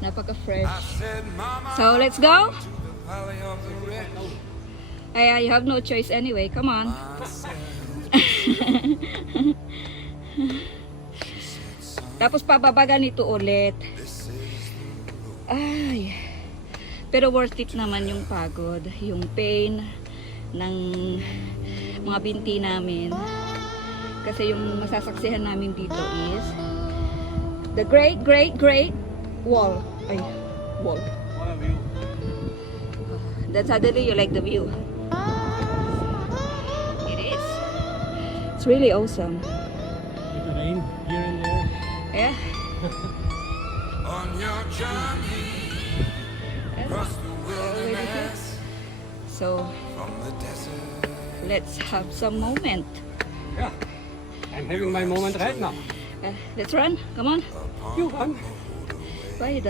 Napaka-fresh. So, let's go? Ay, you have no choice anyway. Come on. Tapos pababa ganito ulit. Ay. Pero worth it naman yung pagod, yung pain ng mga binti namin. Kasi yung masasaksihan namin dito is the great wall. Ay, wall. Then suddenly you like the view. It is. It's really awesome. It rain here and there. Yeah. On your journey across the wilderness, So, from the desert. let's have some moment. Yeah, I'm having my moment right now. Let's run. Come on. You run. Bye.